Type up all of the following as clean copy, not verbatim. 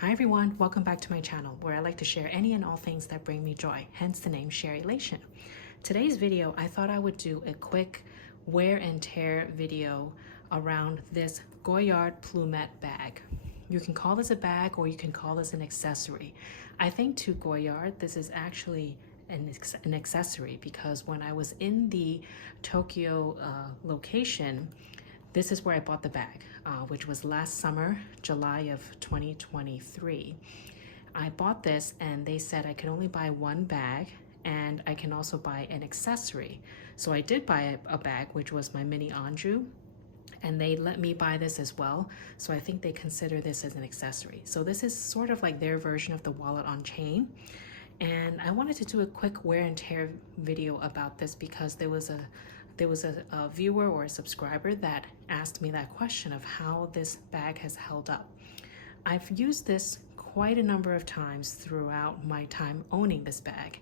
Hi everyone, welcome back to my channel where I like to share any and all things that bring me joy, hence the name Sharelation. Today's video, I thought I would do a quick wear and tear video around this Goyard Plumet bag. You can call this a bag or you can call this an accessory. I think to Goyard, this is actually an accessory because when I was in the Tokyo location, this is where I bought the bag, which was last summer, July of 2023. I bought this and they said I could only buy one bag and I can also buy an accessory. So I did buy a bag, which was my mini Anju, and they let me buy this as well. So I think they consider this as an accessory. So this is sort of like their version of the wallet on chain. And I wanted to do a quick wear and tear video about this because there was a viewer or a subscriber that asked me that question of how this bag has held up. I've used this quite a number of times throughout my time owning this bag.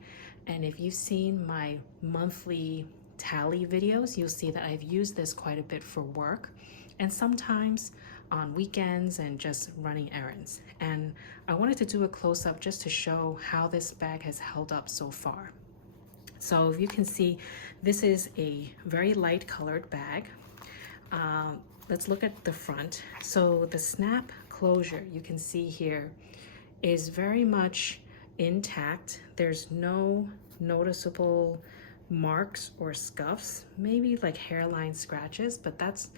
And if you've seen my monthly tally videos, you'll see that I've used this quite a bit for work and sometimes on weekends and just running errands. And I wanted to do a close-up just to show how this bag has held up so far. So if you can see, this is a very light colored bag. Let's look at the front. So the snap closure you can see here is very much intact. There's no noticeable marks or scuffs, maybe like hairline scratches, but that's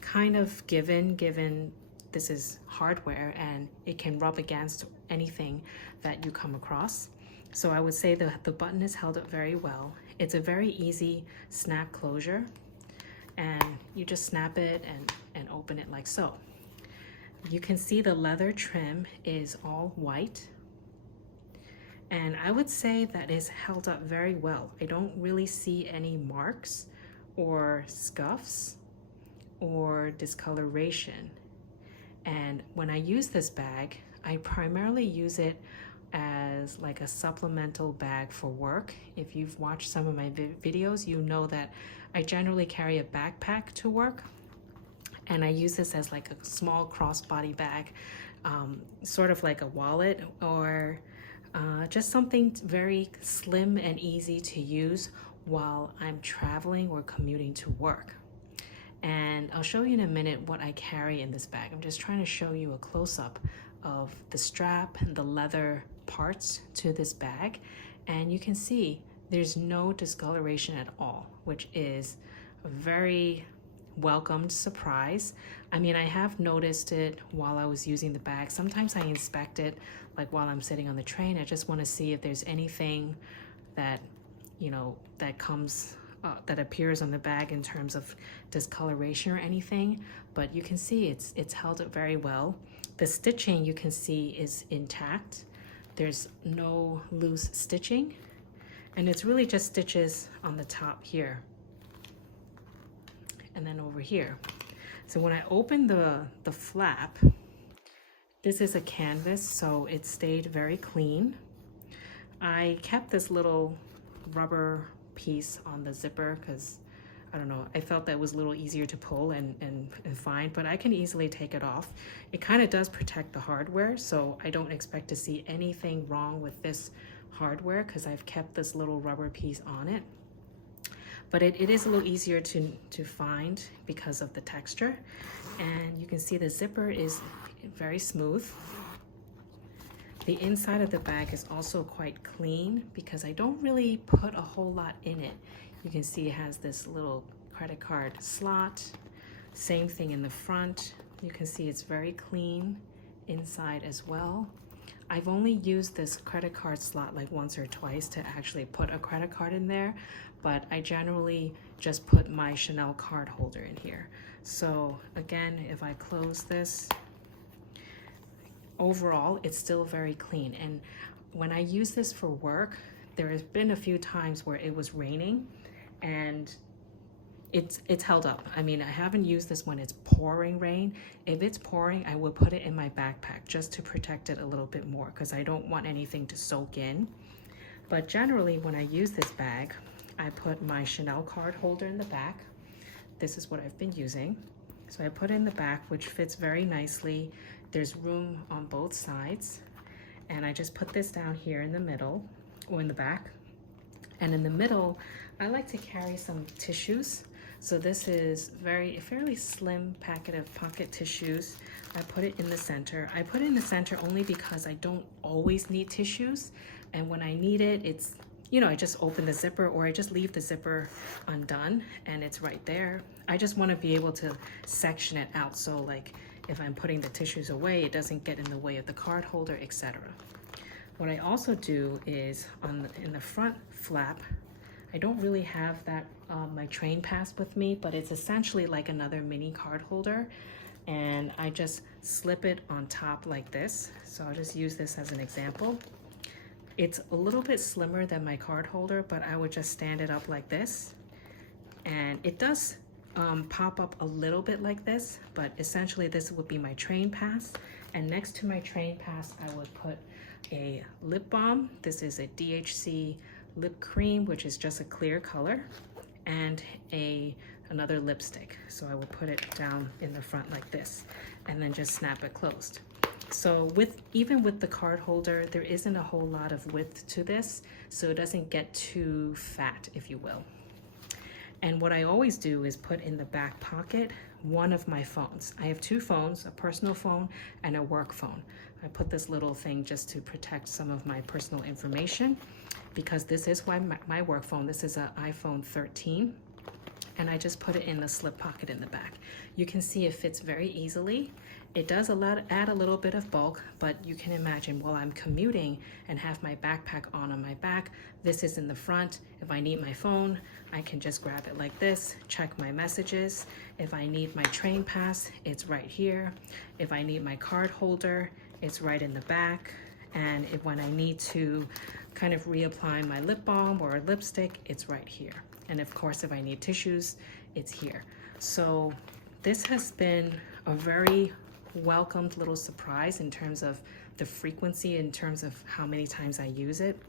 kind of given this is hardware and it can rub against anything that you come across. So I would say the button is held up very well. It's a very easy snap closure and you just snap it and open it like so. You can see the leather trim is all white. And I would say that is held up very well. I don't really see any marks or scuffs or discoloration. And when I use this bag, I primarily use it as like a supplemental bag for work. If you've watched some of my videos, you know that I generally carry a backpack to work. And I use this as like a small crossbody bag, sort of like a wallet or just something very slim and easy to use while I'm traveling or commuting to work. And I'll show you in a minute what I carry in this bag. I'm just trying to show you a close-up of the strap and the leather parts to this bag. And you can see there's no discoloration at all, which is a very welcomed surprise. I mean, I have noticed it while I was using the bag. Sometimes I inspect it like while I'm sitting on the train. I just want to see if there's anything that, you know, that comes that appears on the bag in terms of discoloration or anything, but you can see it's held up very well. The stitching you can see is intact. There's no loose stitching, and it's really just stitches on the top here and then over here. So when I open the flap, this is a canvas, so it stayed very clean. I kept this little rubber piece on the zipper because I don't know, I felt that was a little easier to pull and find, but I can easily take it off. It kind of does protect the hardware, so I don't expect to see anything wrong with this hardware because I've kept this little rubber piece on it. But it is a little easier to find because of the texture. And you can see the zipper is very smooth. The inside of the bag is also quite clean because I don't really put a whole lot in it. You can see it has this little credit card slot. Same thing in the front. You can see it's very clean inside as well. I've only used this credit card slot like once or twice to actually put a credit card in there, but I generally just put my Chanel card holder in here. So again, if I close this, overall, it's still very clean. And when I use this for work, there has been a few times where it was raining and it's held up. I mean, I haven't used this when it's pouring rain. If it's pouring, I would put it in my backpack just to protect it a little bit more because I don't want anything to soak in. But generally, when I use this bag, I put my Chanel card holder in the back. This is what I've been using. So I put it in the back, which fits very nicely There's room on both sides. And I just put this down here in the middle or in the back. And in the middle, I like to carry some tissues. So this is fairly slim packet of pocket tissues. I put it in the center. I put it in the center only because I don't always need tissues. And when I need it, it's, I just open the zipper or I just leave the zipper undone and it's right there. I just want to be able to section it out. So like if I'm putting the tissues away, it doesn't get in the way of the card holder, etc. What I also do is in the front flap, I don't really have that my train pass with me, but it's essentially like another mini card holder. And I just slip it on top like this. So I'll just use this as an example. It's a little bit slimmer than my card holder, but I would just stand it up like this. And it does pop up a little bit like this, but essentially this would be my train pass. And next to my train pass, I would put a lip balm. This is a DHC lip cream, which is just a clear color, and another lipstick. So I will put it down in the front like this, and then just snap it closed. So even with the card holder, there isn't a whole lot of width to this, so it doesn't get too fat, if you will. And what I always do is put in the back pocket one of my phones. I have two phones, a personal phone and a work phone. I put this little thing just to protect some of my personal information, because this is my work phone. This is an iPhone 13. And I just put it in the slip pocket in the back. You can see it fits very easily. It does add a little bit of bulk, but you can imagine while I'm commuting and have my backpack on my back, this is in the front. If I need my phone, I can just grab it like this, check my messages. If I need my train pass, it's right here. If I need my card holder, it's right in the back. And when I need to kind of reapply my lip balm or a lipstick, it's right here. And of course, if I need tissues, it's here. So this has been a very welcomed little surprise in terms of the frequency, in terms of how many times I use it,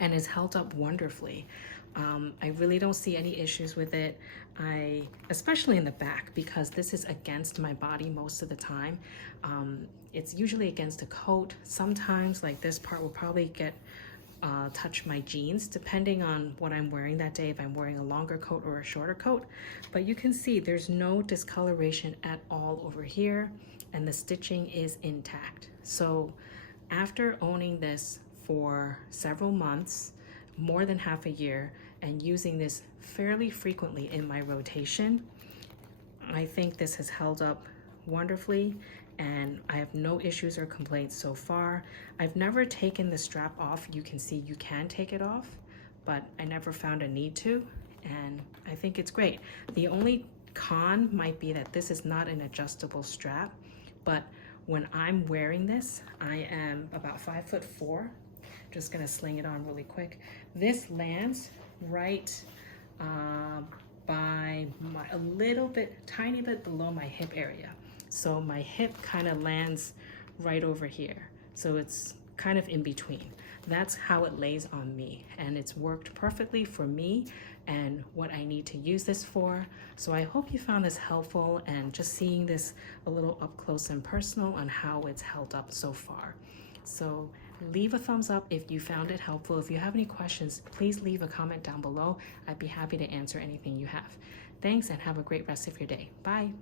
and it's held up wonderfully. I really don't see any issues with it, especially in the back, because this is against my body most of the time. It's usually against a coat. Sometimes like this part will probably touch my jeans depending on what I'm wearing that day, if I'm wearing a longer coat or a shorter coat. But you can see there's no discoloration at all over here, and the stitching is intact. So after owning this for several months, more than half a year, and using this fairly frequently in my rotation, I think this has held up wonderfully, and I have no issues or complaints so far. I've never taken the strap off. You can see you can take it off, but I never found a need to, and I think it's great. The only con might be that this is not an adjustable strap, but when I'm wearing this, I am about 5'4". Just gonna sling it on really quick. This lands right by tiny bit below my hip area. So my hip kind of lands right over here. So it's kind of in between. That's how it lays on me, and it's worked perfectly for me and what I need to use this for. So I hope you found this helpful, and just seeing this a little up close and personal on how it's held up so far. So leave a thumbs up if you found it helpful. If you have any questions, please leave a comment down below. I'd be happy to answer anything you have. Thanks, and have a great rest of your day. Bye.